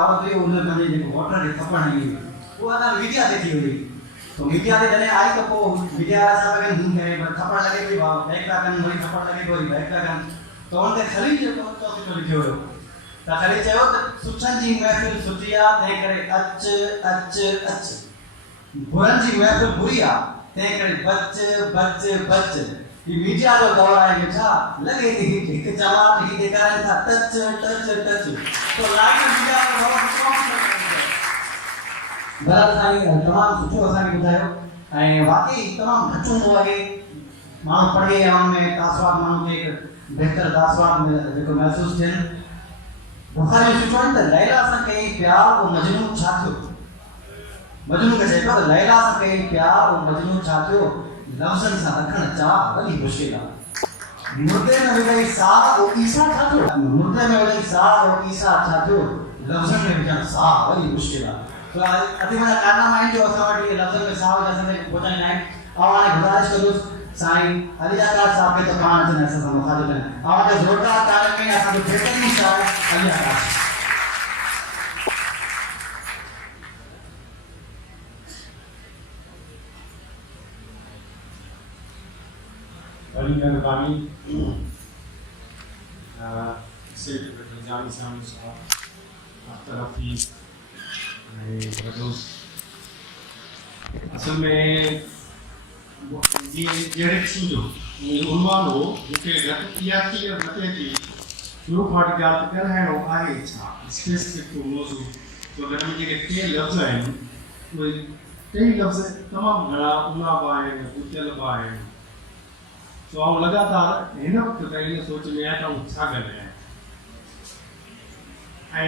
और तो उन में जो वोटर के थप्पड़ नहीं वो आना मीडिया देखी हुई तो मीडिया दे जने आई तो को मीडिया साहब के धूम है पर थप्पड़ लगे कोई बैक का कन वही थप्पड़ लगे कोई बैक का कन तो उनके खली जो तो लिखियो हो ता खली चयो तो सुठन जी महफिल सुठिया ते करे अच बुरन जी महफिल बुरिया ते करे बच ये मीडिया जो दौर है बेटा लगे थी एक जवाब ही देखा था टच तो लाइन मीडिया का बहुत कम बराबर साईं तमाम सुठो असांखे ॿुधायो ऐं वाकई तमामु घटि हूंदो आहे माण्हू पढ़े अवाम में तासवाद माण्हू खे हिकु बहितर तासवाद जेको महसूसु थियनि बुखारी सुठो आहे त लैला सां कई प्यार ऐं मजनू छा थियो मजनू खे चइबो त लैला सां कई प्यार ऐं मजनू छा थियो लफ़्ज़नि सां रखणु चाह वॾी मुश्किल आहे मुर्दे में विढ़ई साह ऐं ईसा छा थियो मुर्दे में विढ़ई साह ऐं ईसा छा थियो लफ़्ज़नि में विझणु साह वॾी मुश्किल आहे तो अति मन कारनामा आहिनि जो असां वटि लफ़्ज़नि में साह जा असांखे पहुचाईंदा आहिनि ऐं हाणे गुज़ारिश कंदुसि साईं अलीआकाश साहब खे त पाण अचनि असां सां मुखातिब आहिनि ऐं जो ज़ोरदार तारीफ़ कई असांजो बेहतरीन शाइर अलीआकाश बड़ी मेहरबानी से जानी साहब तरफी असल में ये डायरेक्शन जो उन्वान हो जिसके घटियाती और घटियाती जो पार्टी गाल कर है वो आगे था स्पेसिफिक तो मौजूद तो अगर हम ये के लफ्ज़ हैं वो कई लफ्ज़ तमाम घड़ा उन्वा बाय उतल बाय तो हम लगातार इन वक्त ताईं सोच में आया था छा गले है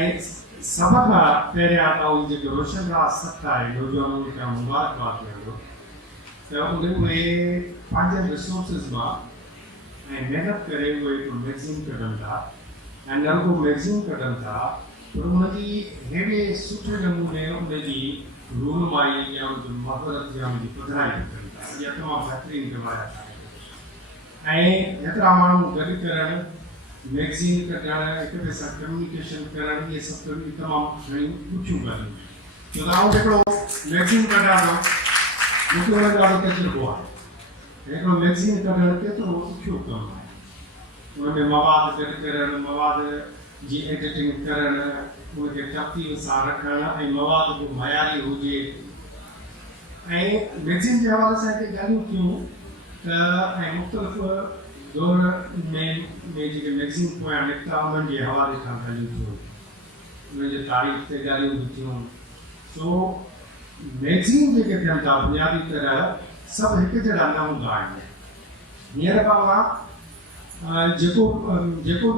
सब खां पहिरियां त उन जेको रोशन राज सत्ता आहे नौजवाननि खे मुबारकबाद ॾियो त उन में पंहिंजे रिसोर्सिस मां ऐं महिनत करे उहे हिकु मैगज़ीन कढनि था ऐं न रुगो मैगज़ीन कढनि था पर उनजी अहिड़े सुठे नमूने उनजी रूनमाई या उनजी महारत या उनजी पधराई कनि था इहा तमामु बहितरीनु रिवायत आहे ऐं हेतिरा माण्हू गॾु करणु मैगज़ीन कढणु हिक ॿिए सां कम्युनिकेशन करणु इहे सभु तमामु घणियूं ऊचियूं ॻाल्हियूं छो त आउं हिकिड़ो मैगज़ीन कढां थो मूंखे हुन ॾाढो तजुर्बो आहे हिकिड़ो मैगज़ीन कढणु केतिरो ॾुखियो कमु आहे हुन में मवाद गॾु करणु मवाद जी एडिटिंग करणु उनखे तरतीब सां रखणु ऐं मवाद बि मयारी हुजे ऐं मैगज़ीन जे हवाले सां हिते ॻाल्हियूं थियूं त ऐं मुख़्तलिफ़ दौर में जेके मैगज़ीन पोयां निकिता उन्हनि जे हवाले खां ॻाल्हियूं थियूं उन जे तारीख़ ते ॻाल्हियूं बि थियूं सो मैगज़ीन जेके थियनि था बुनियादी तरह सभु हिकु जहिड़ा न हूंदा आहिनि हींअर पाण जेको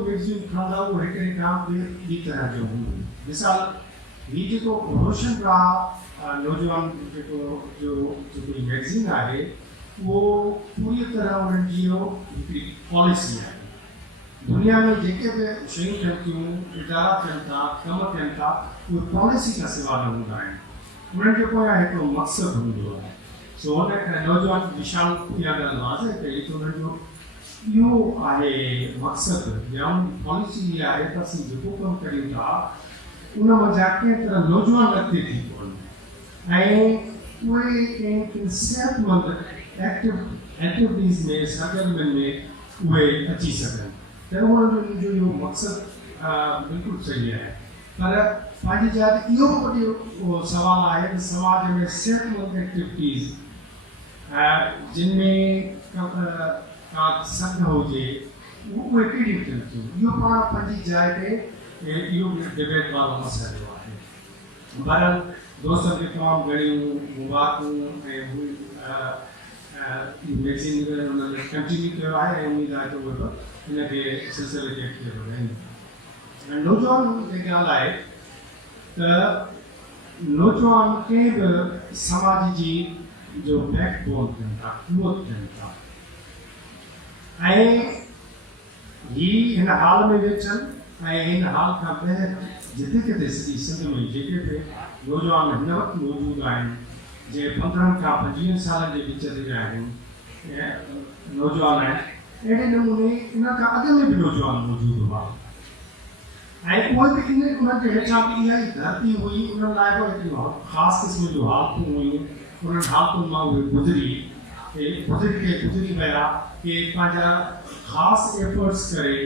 मैगज़ीन खणंदा उहो हिकिड़े खां ॿी तरह जो हूंदो मिसाल हीउ जेको रोशन राह नौजवान जेको मैगज़ीन आहे वो पूरी तरह उन्हनि जी हिकिड़ी पॉलिसी आहे दुनिया में जेके बि शयूं थियनि थियूं इदारा थियनि था कम थियनि था उहे पॉलिसी खां सवाइ न हूंदा आहिनि उन्हनि जे पोयां हिकिड़ो मक़सदु हूंदो आहे सो हुन नौजवान विशाल इहा ॻाल्हि वाज़े कई त उन्हनि जो इहो आहे मक़सदु या पॉलिसी इहा आहे त असीं जेको कमु करियूं था उन वजह कंहिं तरह नौजवान अॻिते थी पवनि ऐं उहे कंहिं सिहतमंद एक्टिविटीज़ में सरगर्मियुनि में उहे अची सघनि त उन्हनि जो इहो मक़सदु बिल्कुलु सही आहे पर पंहिंजी जाइ इहो बि वॾो सवालु आहे त समाज में सिहतमंद एक्टिविटीज़ जिन में का संघ हुजे उहे कहिड़ियूं थियनि थियूं इहो पाण पंहिंजी जाइ ते इहो बि डिबेट वारो मसइलो आहे बहरहाल दोस्तनि खे तमामु घणियूं मुबारकूं ऐं मैगज़ीन उन्होंने कंटिन्यू किया है उम्मीद है तो वो इनके सिलसिले के अॻिते वधाइनि नौजवान जी ॻाल्हि आहे त नौजवान कंहिं बि समाज जी जो बैकबोन थियनि था क़ुवत थियनि था ऐं ही हिन हाल में वेठनि ऐं हिन हाल खां ॿाहिरि जिते किथे सॼी सिंध में जेके बि नौजवान हिन वक़्तु मौजूदु आहिनि जे 15 खां 25 साल जे विच ते आहिनि नौजवान आहिनि अहिड़े नमूने इन खां अॻु में बि नौजवान मौजूदु हुआ ऐं उहे बि इन उन्हनि जे हेठां बि इहा ई धरती हुई उन्हनि लाइ बि हिकिड़ियूं ख़ासि क़िस्म जूं हालतूं हुयूं उन्हनि हालतुनि मां उहे गुज़री विया के पंहिंजा ख़ासि एफर्ट्स करे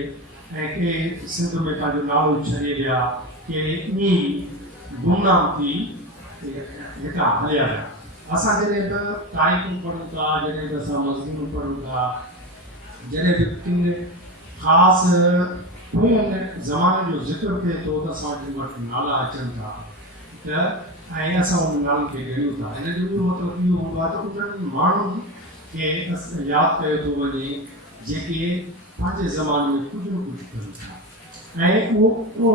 ऐं के सिंध में पंहिंजो नालो छॾे विया के ईअं गुमनाम थी हितां हलिया विया असां जॾहिं बि तारीख़ूं पढ़ूं था जॾहिं बि असां मज़मून पढ़ूं था जॾहिं बि किन ख़ासि पोयनि ज़माने जो ज़िक्र थिए थो त असां वटि नाला अचनि था त ऐं असां उन नालनि खे ॻणियूं था हिन जो ॿियो मतिलबु इहो हूंदो आहे त उन्हनि माण्हुनि खे यादि कयो थो वञे जेके पंहिंजे ज़माने में कुझु न कुझु कनि था ऐं उहो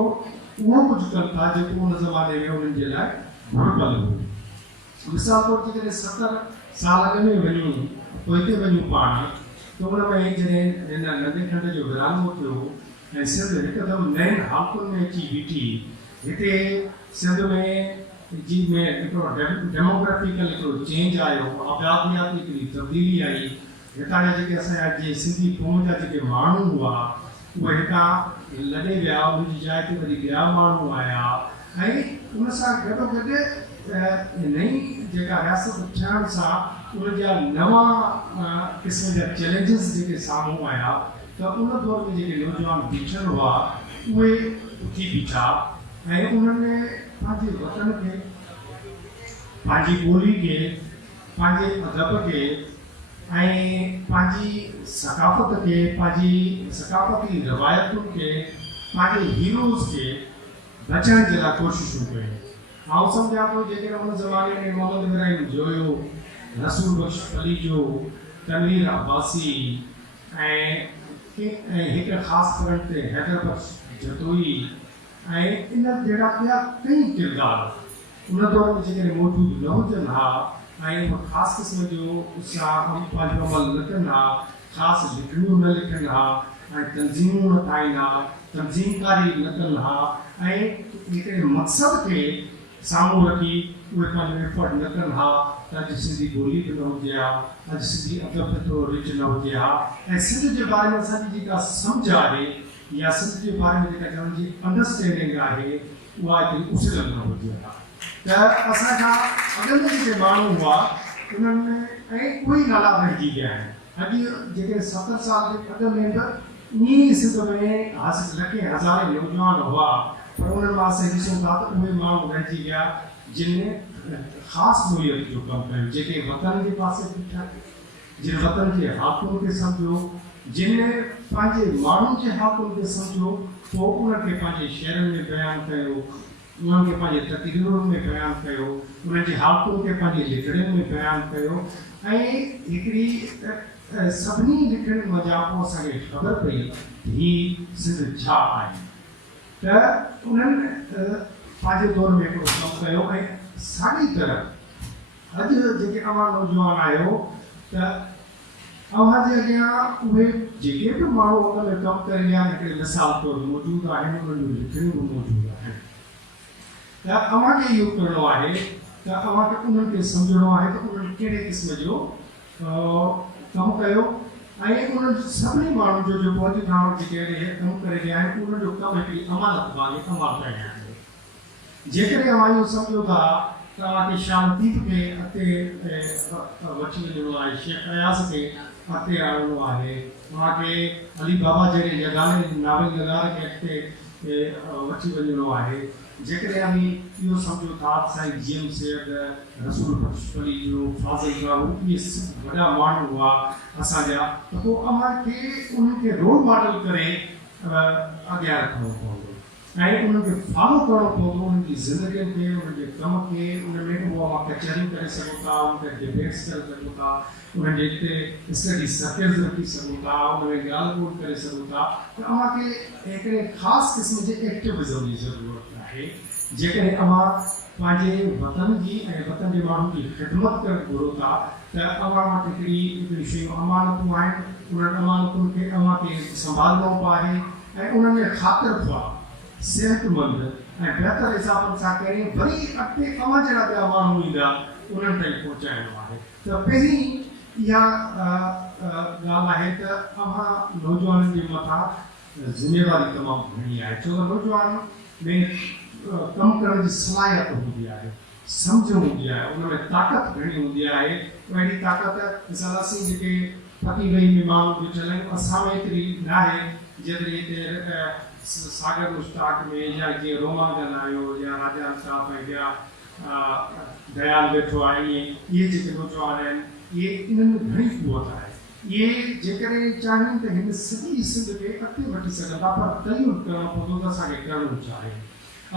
कुझु कनि था जेको उन ज़माने में उन्हनि जे लाइ घुरिबल हो मिसाल तौर ते जॾहिं 70 साल अॻु में वञूं पोइ हिते वञूं पाण त उन में जॾहिं हिन नंढे खंड जो विरांगो थियो ऐं सिंध हिकदमि नयनि हालतुनि में अची बीठी हिते सिंध में हिकिड़ो डेमोग्राफिकल हिकिड़ो चेंज आयो आबादियात हिकिड़ी तब्दीली आई हितां जा जेके असांजा जे सिंधी क़ौम जा जेके माण्हू हुआ उहे हितां लॾे विया उनजी जाइ ते वरी ॿिया माण्हू आया ऐं उन सां गॾोगॾु नई जेका रियासत थियण सां उन जा नवां क़िस्म जा चैलेंजिस जेके साम्हूं आया त उन दौर में जेके नौजवान बीठल हुआ उहे उथी बीठा ऐं उन्हनि पंहिंजे वतन खे पंहिंजी ॿोली खे पंहिंजे अदब खे ऐं पंहिंजी सकाफ़त खे पंहिंजी सकाफ़ती रवायतुनि खे पंहिंजे हीरोज़ खे बचाइण जे लाइ कोशिशूं कयूं आउं सम्झां थो जेकॾहिं उन ज़माने में मोहम्मद इब्राहिम जोयो रसूल बख्श अली जो तनवीर अब्बासी ऐं हिकु ख़ासि फ्रंट ते हैदर बख्श जतोई ऐं इन जहिड़ा ॿिया कई किरदार उन दौर में जेकॾहिं मौजूदु न हुजनि हा ऐं उन ख़ासि क़िस्म जो पंहिंजो अमल न कनि हा ख़ासि लिखणियूं न लिखनि हा ऐं तंज़ीमूं न ठाहीनि हा तंज़ीमकारी न कनि हा ऐं हिकिड़े मक़सद खे साम्हूं रखी उहे पंहिंजो एफर्ट न कनि हा त अॼु सिंधी ॿोली बि न हुजे हा अॼु सिंधी अदब थोरो रिच न हुजे हा ऐं सिंध जे बारे में असांजी जेका सम्झ आहे या सिंध जे बारे में जेका चवण जी अंडरस्टैंडिंग आहे उहा हिते उछलल न हुजे हा त असांजा अॻु में जेके माण्हू हुआ उन्हनि में ऐं कोई नाला रहिजी विया आहिनि अॼु जेके 70 साल जे अॻु में बि ईअं सिंध में लखे हज़ारे नौजवान हुआ पर उन्हनि मां असां ॾिसूं था त उहे माण्हू रहिजी विया जिन ख़ासि नोयत जो कमु कयो जेके वतन जे पासे बीठा जिन वतन जे हाकुम खे सम्झो जिन पंहिंजे माण्हुनि जे हाकुम खे सम्झो पोइ उनखे पंहिंजे शहरनि में बयानु कयो उन्हनि खे पंहिंजे तक़रीरुनि में बयानु कयो उन्हनि जे हाकुम खे पंहिंजे लिखड़ियुनि में बयानु कयो ऐं हिकिड़ी सभिनी लिखड़ियुनि मज़ा पोइ असांखे ख़बर पई हीअ सिंध छा आहे त उन्हनि पंहिंजे दौर में हिकिड़ो कमु कयो ऐं साॻी तरह अॼु जेके अवां नौजवान आहियो त अव्हां जे अॻियां उहे जेके बि माण्हू उन में कमु करे विया हिकिड़े मिसाल तौरु मौजूदु आहिनि उन्हनि जूं लिखड़ियूं बि मौजूदु आहिनि त अव्हांखे इहो करिणो आहे त अव्हांखे उन्हनि खे सम्झणो आहे त उन्हनि कहिड़े क़िस्म जो कमु कयो ऐं उन्हनि सभिनी माण्हुनि जो जेको अॼु खां जेके कमु करे रहिया आहिनि उन्हनि जो कमु हिकिड़ी अमानत वांगुरु अमल करणु आहे जेकॾहिं अव्हां इहो सम्झो था त अव्हांखे शामदीप खे अॻिते वठी वञिणो आहे शेख अयाज़ खे अॻिते आणिणो आहे अव्हांखे अली बाबा जहिड़े यगाने नावेल नगार खे अॻिते वठी वञिणो आहे जेकॾहिं अभी इहो सम्झो था साईं जीएम सैयद रसूल बख्श अली जो फाज़िल राहू इहे वॾा माण्हू हुआ असांजा त पोइ अव्हांखे उन्हनि खे रोल मॉडल करे अॻियां रखिणो पवंदो ऐं उन्हनि खे फॉलो करिणो पवंदो उन्हनि जी ज़िंदगीअ खे उन्हनि जे कम खे उन में उहो अव्हां कचहरियूं करे सघो था उन ते डिबेट्स करे सघो था उन्हनि जे हिते स्टडी सर्कल्स रखी सघो था उन में ॻाल्हि ॿोल करे सघो था त अव्हांखे हिकिड़े ख़ासि क़िस्म जे एक्टिविज़म जी ज़रूरत आहे जेकॾहिं अव्हां पंहिंजे वतन जी ऐं वतन जे माण्हुनि जी ख़िदमत करणु घुरो था त अव्हां वटि हिकिड़ी शयूं अमानतूं आहिनि उन्हनि अमानतुनि खे अव्हांखे संभालणो आहे ऐं उन्हनि में ख़ातिर ख़्वाह सेहतमंद ऐं बहितर हिसाबनि सां करे वरी अॻिते अव्हां जहिड़ा ॿिया माण्हू ईंदा उन्हनि ताईं पहुचाइणो आहे त पहिरीं इहा ॻाल्हि आहे त अव्हां नौजवाननि जे मथां ज़िम्मेवारी तमामु घणी आहे छो त नौजवान में कमु करण जी सलाहियत हूंदी आहे सम्झ हूंदी आहे उन में ताक़त घणी हूंदी आहे अहिड़ी ताक़त मिसाल असीं जेके फकी गई में माण्हू बीठल आहियूं असां में एतिरी न आहे जेतिरी हिते सागर मुश्ताक में या जीअं रोमांगन आहियो या राजा साहब ऐं ॿिया दयाल वेठो आहे इहे जेके नौजवान आहिनि इहे इन्हनि में घणी कुवत आहे इहे जेकॾहिं चाहिनि त हिन सॼी सिंध खे अॻिते वठी सघंदा पर तइयो करणो पवंदो त असांखे करणो चाहे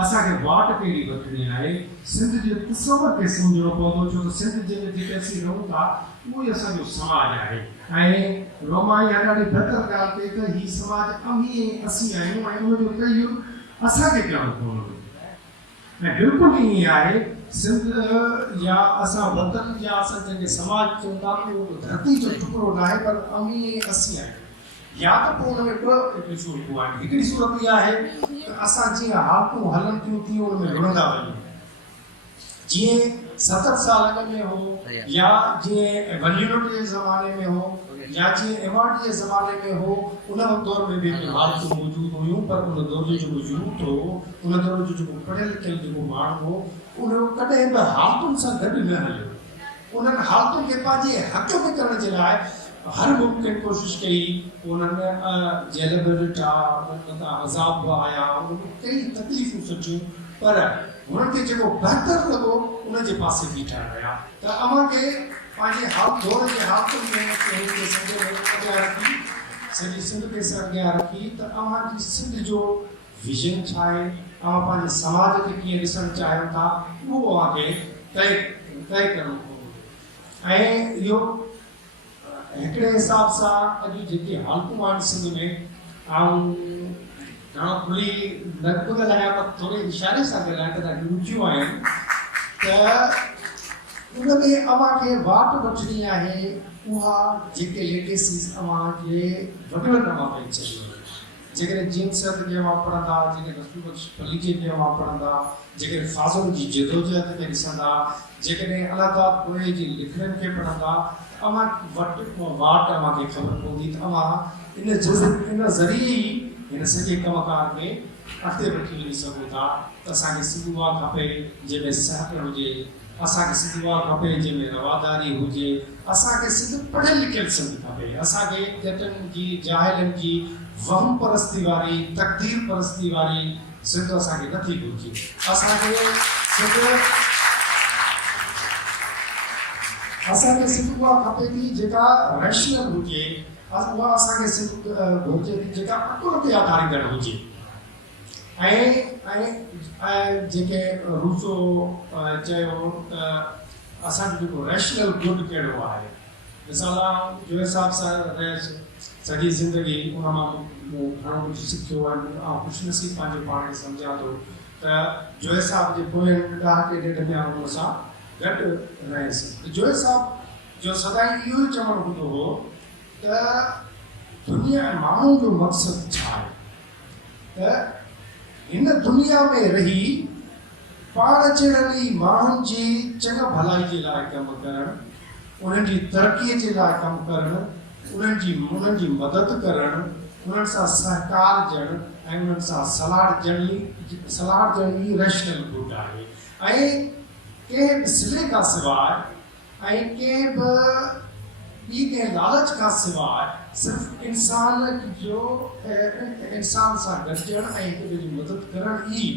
असांखे वाट कहिड़ी वठणी आहे सिंध जे तसवर खे सम्झणो पवंदो छो त सिंध जंहिंमें जेके असीं रहूं था उहो ई असांजो समाज आहे ऐं रोमा इहा ॾाढी बहितर ॻाल्हि थिए त हीउ समाज अमीं असीं आहियूं ऐं उनजो तइयो असांखे करणो पवंदो ऐं बिल्कुलु ईअं आहे सिंध या असां वतन या असां जंहिंखे समाज चऊं था उहो धरती जो टुकड़ो न आहे पर अमीं असीं आहियूं या त पोइ हुन में ॿ सूरतूं आहिनि हिकिड़ी सूरत इहा आहे त असां जीअं हालतूं हलनि थियूं तीअं हुन में रुणंदा वञूं जीअं 70 साल अॻु में हो या जीअं वल्यूट जे ज़माने में हो या जीअं एवॉर्ड जे ज़माने में हो उन दौर में बि हालतूं मौजूदु हुयूं पर उन दौर जो जेको यूथ हो उन दौर जो जेको पढ़ियल लिखियल जेको माण्हू हो उन कॾहिं बि हालतुनि सां गॾु न हलियो उन्हनि हालतुनि खे पंहिंजे हक़ में करण जे लाइ हर मुमकिन कोशिश कई उन्हनि जेल बि ॾिठा उन्हनि अज़ाब बि आया उन्हनि कई तकलीफ़ूं सोचियूं पर हुननि खे जेको बहितर लॻो उन जे पासे बीठा रहिया त अव्हां खे पंहिंजे दौर जे हालतुनि में अॻियां रखी सॼी सिंध खे अॻियां रखी त अव्हांजी सिंध जो विजन छा आहे अव्हां पंहिंजे समाज खे कीअं ॾिसणु चाहियो था उहो अव्हांखे तय करणो पवंदो ऐं इहो हिकिड़े हिसाब सां अॼु जेके हालतूं आहिनि सिंध में घणो खुली न ॻाल्हायां पर थोरे इशारे सां ॻाल्हायां त ॾाढियूं ऊचियूं आहिनि त उन में अव्हांखे वाट वठणी आहे उहा जेके लेगेसीस अव्हांखे वॾनि अव्हां पेई चई जेकॾहिं जेम्स खे अव्हां पढ़ंदा जेके रसूल फलीजे खे अव्हां पढ़ंदा जेके फाज़ल जी जदोजहद खे ॾिसंदा जेकॾहिं अलाह ताला पोइ जी लिखनि खे पढ़ंदा अव्हां वटि वाट अव्हांखे ख़बर पवंदी त अव्हां इन ज़रिए ई हिन सॼे कमकार खे अॻिते वठी वञी सघो था त असांखे सिंधुआ खपे जंहिंमें सहक हुजे असांखे सिंधुआ खपे जंहिंमें रवादारी हुजे असांखे सिंध पढ़ियल लिखियल सिंध खपे असांखे ॼटनि जी जाहिलनि जी वहम परस्ती वारी तक़दीर परस्ती वारी सिंध असांखे नथी घुरिजे असांखे सिंध उहा खपे थी जेका रैशनल हुजे उहा असांखे सिंध घुरिजे थी जेका अकुल ते आधारित हुजे ऐं जेके रूसो चयो त असांजो जेको रैशनल गुड कहिड़ो आहे मिसाल जो हिसाब सां रहियसि सॼी ज़िंदगी उन मां मूं घणो कुझु सिखियो आहे ऐं ख़ुशनसीब पंहिंजे पाण खे सम्झां थो त जो हिसाब जे पोयनि 10 ॾेढ में हुन सां गॾु रहियसि जो हिसाब जो सदाईं इहो ई चवणु हूंदो हो त दुनिया माण्हू जो मक़सदु छा आहे त हिन दुनिया में रही पाण जहिड़नि माण्हुनि जी चङ भलाई जे लाइ कमु करणु उन्हनि जी तरक़ीअ जे लाइ कमु करणु उन्हनि जी मदद करणु उन्हनि सां सहकार ॾियणु ऐं उन्हनि सां सलाह ॾियण ई रैशनल गुड आहे ऐं कंहिं बि सिले खां सवाइ ऐं कंहिं बि ॿी कंहिं लालच खां सवाइ सिर्फ़ु इंसान सां गॾिजणु ऐं हिक ॿिए जी मदद करणु ई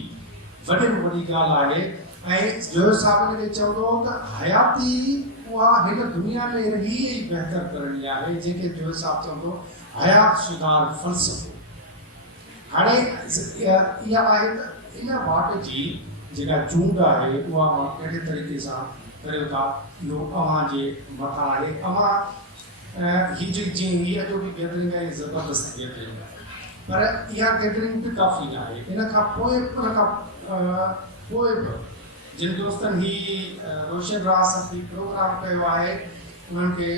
वॾे में वॾी ॻाल्हि आहे ऐं जो साहब खे चवंदो त हयाती उहा हिन दुनिया में रही ई बहितर करणी आहे जेके जो साहब चवंदो हयात सुधार फ़लसफ़ो हाणे इहा आहे त इन वाट जी जेका चूंड आहे उहा मां कहिड़े तरीक़े सां करियो था इहो अव्हांजे मथां आहे अव्हां हीअ जीअं हीअ जो बि गैदरिंग आहे ज़बरदस्त गैदरिंग आहे पर इहा गैदरिंग बि काफ़ी न आहे इन खां पोइ बि जिन दोस्तनि ही रोशन रास प्रोग्राम कयो आहे उन्हनि खे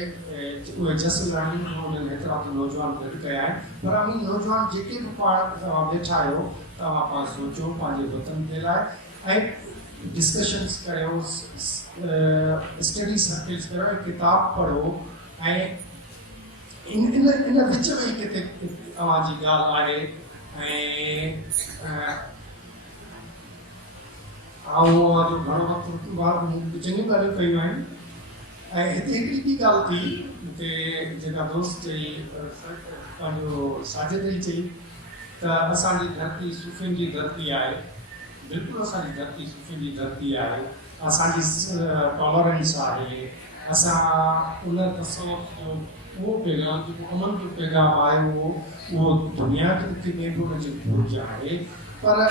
उहे जसु लाइनि उन्हनि हेतिरा त नौजवान गॾु कया आहिनि पर अमी नौजवान जेके बि पाण वेठा आहियो तव्हां पाण सोचो पंहिंजे वतन जे लाइ ऐं डिस्कशन्स करियो स्टडी सर्कल्स करियो किताब पढ़ो ऐं इन विच में किथे तव्हांजी ॻाल्हि आहे ऐं जो घणो वक़्तु चङियूं ॻाल्हियूं कयूं आहिनि ऐं हिते हिकिड़ी ॿी ॻाल्हि थी कि जेका दोस्त चई पंहिंजो साजिद ई चई त असांजी धरती सूफ़ियुनि जी धरती आहे बिल्कुलु असांजी धरती सूफ़ियुनि जी धरती आहे असांजी टॉलरेंस आहे असां उन तसवुर जो उहो पैगाम जेको अमन जो पैगाम आहे उहो दुनिया खे वेंदो हुनजी घुरिज आहे पर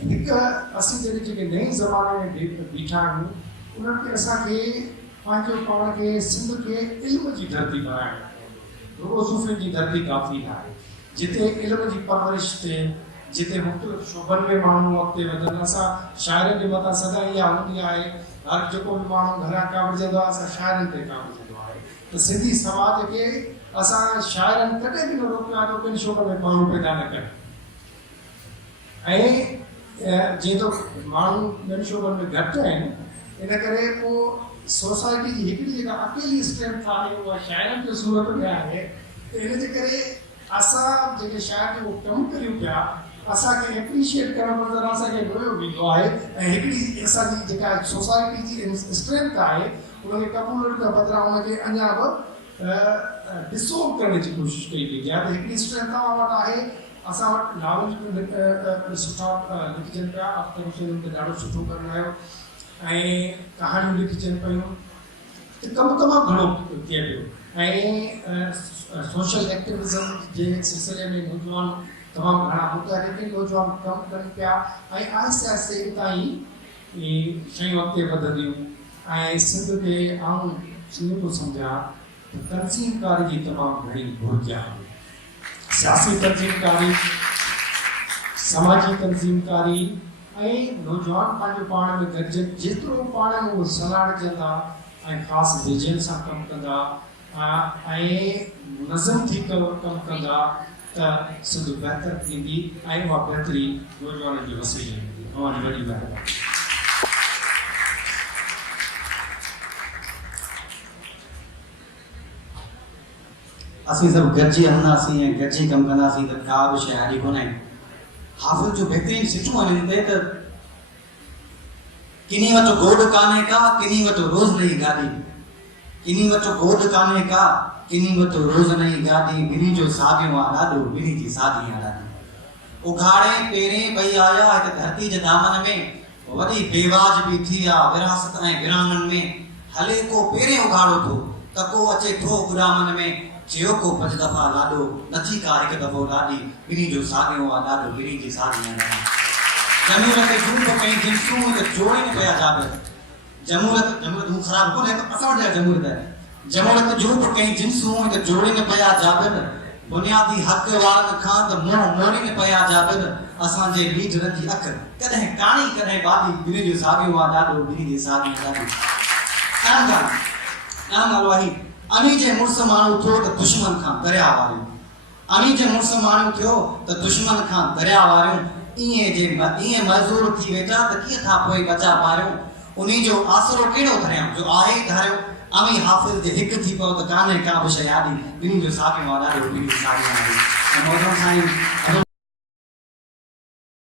हिकु असीं जेके नए ज़माने में बीठा आहियूं उन्हनि खे असांखे पंहिंजो पाण खे सिंध खे इल्म जी धरती बणाइणु रुगो सूफ़ियुनि जी धरती काफ़ी न आहे जिते इल्म जी परवरिश थिए जिते मुख़्तलिफ़ शोबनि में माण्हू अॻिते वधनि असां शाइरनि जे मथां सदा इहा हूंदी आहे हर जेको बि माण्हू घरां काविड़जंदो आहे असां शाइरनि ते काविड़जंदो आहे त सिंधी समाज खे असां शाइरनि कॾहिं बि न रोकियो आहे त ॿिनि शोबनि में माण्हू पैदा न कनि ऐं जीअं त माण्हू ॿिनि शोबनि में घटि आहिनि इन करे पोइ सोसाइटी जी हिकिड़ी जेका अकेली स्ट्रेंथ आहे उहा शाइरनि जे सूरत में आहे त इन जे करे असां जेके शाइर जो कमु करियूं पिया असांखे एप्रिशिएट करणु नज़र असांखे ॻोल्हियो वेंदो आहे ऐं हिकिड़ी असांजी जेका सोसाइटी जी स्ट्रेंथ आहे उनखे क़बूल खां बदिरां उनखे अञा बि डिसोल्व करण जी कोशिशि कई वेंदी आहे त हिकिड़ी स्ट्रेंथ तव्हां वटि आहे असां वटि नावल सुठा लिखिजनि पिया अख़्तर हुसैन ते ॾाढो सुठो करणु आयो ऐं कहाणियूं लिखिजनि पियूं त कमु तमामु घणो थिए पियो ऐं सोशल एक्टिविज़म जे सिलसिले में नौजवान तमामु घणा मुतहरिक नौजवान कमु कनि पिया ऐं आहिस्ते आहिस्ते हितां ई शयूं अॻिते वधंदियूं ऐं सिंध खे आऊं ईअं थो सम्झां त तनज़ीमकारी जी तमामु घणी घुरिज आहे सियासी तनज़ीमकारी समाजी तनज़ीमकारी ऐं नौजवान पंहिंजो पाण में गॾिजनि जेतिरो पाण में उहो सलाहजंदा ऐं ख़ासि विजन सां कमु कंदा ऐं मुनज़म थी कमु कंदा त सिंध बहितर थींदी ऐं उहा बहितरी नौजवाननि जी वसीले हूंदी तव्हांजी वॾी महिरबानी असीं सभु गॾिजी हलंदासीं ऐं गॾिजी कमु कंदासीं त का बि शइ हारी कोन्हे हाफ़िज़ जो बहितरीन सिटूं आहिनि हिते त किनी वटि गोॾ कान्हे का किनी वटि रोज़ नई गाॾी किनी वटि गोॾ कान्हे का किनी वटि रोज़ नई गाॾी ॿिन्ही जो साॻियो आहे ॾाढो ॿिन्ही जी साॻी आहे ॾाढी उघाड़े पहिरें ॿई आया हिते धरती जे दामन में वॾी बेवाज बि थी आहे विरासत ऐं विरांगन में हले को पहिरें उघाड़ो थो त को अचे थो गुलामन में जियो को 5 दफ़ा लाॾो नथी का हिकु दफ़ो ॾाढी ॿिन्ही जो साॻियो आहे ॾाढो ॿिन्ही जी साॻी आहे जमूरत जूं कई जिन्सूं त जोड़े न पिया जाबे जमूरत हूं ख़राब कोन्हे त असां वटि जमूरत जूं कई जिन्सूं त जोड़े न पिया जाबे बुनियादी हक़ वारनि खां त मुंहुं मोड़ी न पिया जाबे असांजे लीडरनि जी अखि कॾहिं काणी कॾहिं बादी ॿिन्ही जो साॻियो आहे ॾाढो ॿिन्ही जी साॻी आहे ॾाढी ॻाल्हि आहे अनी जे मुड़ुस माण्हू थियो त दुश्मन खां दरिया वारियूं अनी जे मुड़ुस माण्हू थियो त दुश्मन खां दरिया वारियूं ईअं मज़दूर थी वेठा त कीअं था पोइ बचा पारियूं उन जो आसरो कहिड़ो धरियां जो आहे धारियो अमी हाफ़िज़ जे हिकु थी पियो त कान्हे का बि शइ यादी ॿिन्ही जो साॻियो आहे ॾाढो ॿिन्ही साॻियो आहे